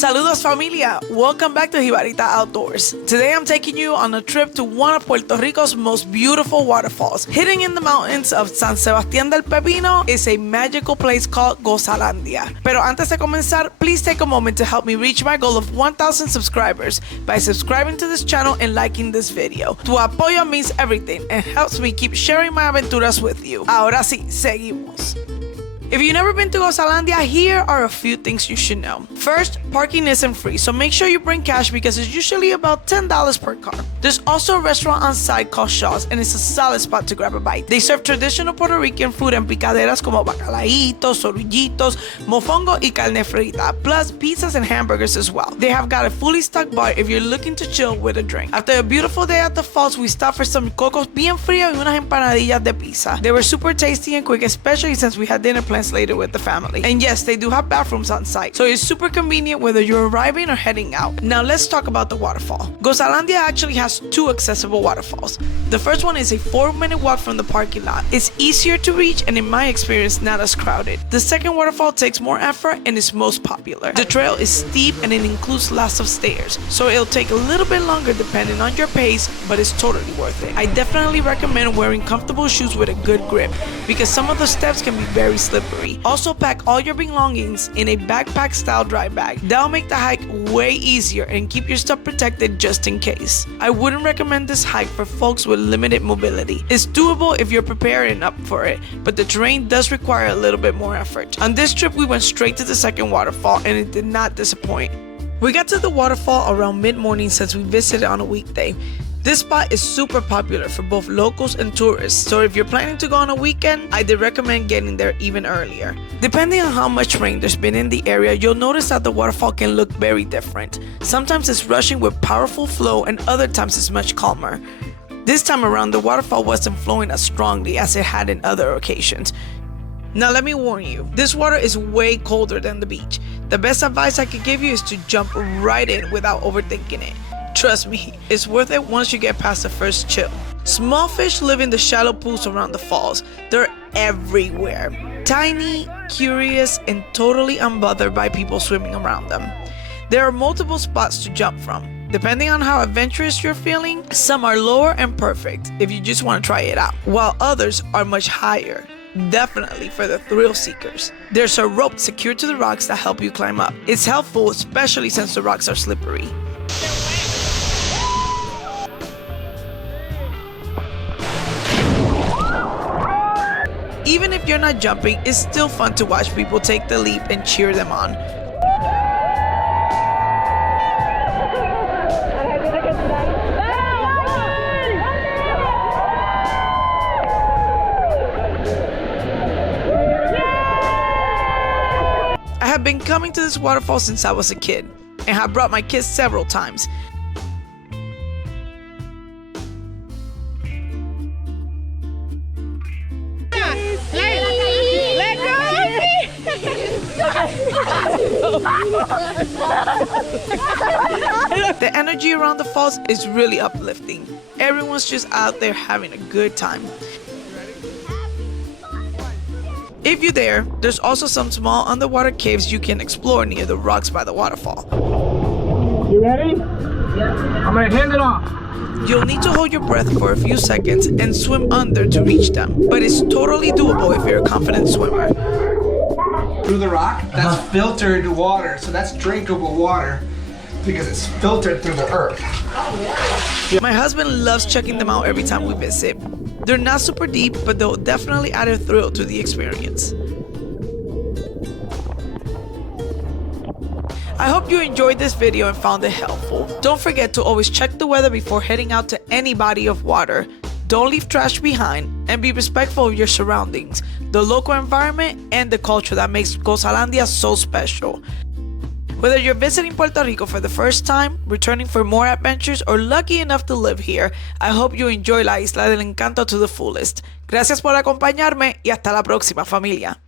Saludos familia! Welcome back to Jibarita Outdoors. Today I'm taking you on a trip to one of Puerto Rico's most beautiful waterfalls. Hidden in the mountains of San Sebastián del Pepino is a magical place called Gozalandia. Pero antes de comenzar, please take a moment to help me reach my goal of 1,000 subscribers by subscribing to this channel and liking this video. Tu apoyo means everything and helps me keep sharing my aventuras with you. Ahora sí, seguimos. If you've never been to Gozalandia, here are a few things you should know. First, parking isn't free, so make sure you bring cash because it's usually about $10 per car. There's also a restaurant on site called Shaw's, and it's a solid spot to grab a bite. They serve traditional Puerto Rican food and picaderas como bacalaitos, sorullitos, mofongo y carne frita, plus pizzas and hamburgers as well. They have got a fully stocked bar if you're looking to chill with a drink. After a beautiful day at the falls, we stopped for some cocos bien fríos y unas empanadillas de pizza. They were super tasty and quick, especially since we had dinner plans later with the family. And yes, they do have bathrooms on site, so it's super convenient whether you're arriving or heading out. Now let's talk about the waterfall. Gozalandia actually has two accessible waterfalls. The first one is a 4-minute walk from the parking lot. It's easier to reach and in my experience not as crowded. The second waterfall takes more effort and is most popular. The trail is steep and it includes lots of stairs, so it'll take a little bit longer depending on your pace, but it's totally worth it. I definitely recommend wearing comfortable shoes with a good grip because some of the steps can be very slippery. Also pack all your belongings in a backpack style dry bag. That'll make the hike way easier and keep your stuff protected just in case. I wouldn't recommend this hike for folks with limited mobility. It's doable if you're prepared and up for it, but the terrain does require a little bit more effort. On this trip we went straight to the second waterfall and it did not disappoint. We got to the waterfall around mid-morning since we visited on a weekday. This spot is super popular for both locals and tourists, so if you're planning to go on a weekend, I'd recommend getting there even earlier. Depending on how much rain there's been in the area, you'll notice that the waterfall can look very different. Sometimes it's rushing with powerful flow and other times it's much calmer. This time around, the waterfall wasn't flowing as strongly as it had in other occasions. Now let me warn you, this water is way colder than the beach. The best advice I could give you is to jump right in without overthinking it. Trust me, it's worth it once you get past the first chill. Small fish live in the shallow pools around the falls. They're everywhere. Tiny, curious, and totally unbothered by people swimming around them. There are multiple spots to jump from. Depending on how adventurous you're feeling, some are lower and perfect if you just want to try it out, while others are much higher. Definitely for the thrill seekers. There's a rope secured to the rocks that help you climb up. It's helpful, especially since the rocks are slippery. Even if you're not jumping, it's still fun to watch people take the leap and cheer them on. I have been coming to this waterfall since I was a kid, and have brought my kids several times. The energy around the falls is really uplifting. Everyone's just out there having a good time. If you're there, there's also some small underwater caves you can explore near the rocks by the waterfall. You ready? Yeah. I'm gonna hand it off. You'll need to hold your breath for a few seconds and swim under to reach them, but it's totally doable if you're a confident swimmer. Through the rock, that's filtered water, so that's drinkable water because it's filtered through the earth. My husband loves checking them out every time we visit. They're not super deep, but they'll definitely add a thrill to the experience. I hope you enjoyed this video and found it helpful. Don't forget to always check the weather before heading out to any body of water. Don't leave trash behind and be respectful of your surroundings, the local environment, and the culture that makes Gozalandia so special. Whether you're visiting Puerto Rico for the first time, returning for more adventures, or lucky enough to live here, I hope you enjoy la Isla del Encanto to the fullest. Gracias por acompañarme y hasta la próxima, familia.